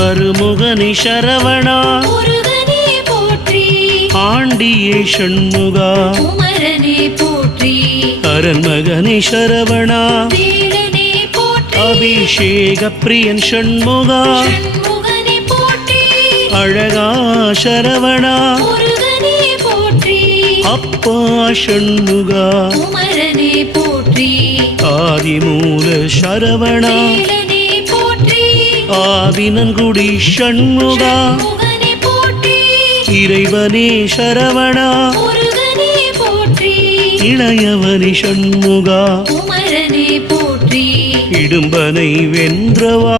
அருமுகனி சரவணா முருகனே போற்றி ஆண்டியே ஷண்முகா குமரனே போற்றி அரண்மகனி சரவணா வேலனே போற்றி அபிஷேக பிரியன் ஷண்முகா ஷண்முகனே போற்றி அழகா சரவணா முருகனே போற்றி அப்பா ஷண்முகா குமரனே போற்றி ஆதிமூல சரவணா வேலனே போற்றி ஆவினன்குடி ஷண்முகா ஷண்முகனே போற்றி இறைவனே சரவணா முருகனே போற்றி இளையவனி ஷண்முகா குமரனே போற்றி இடும்பனை வென்றவா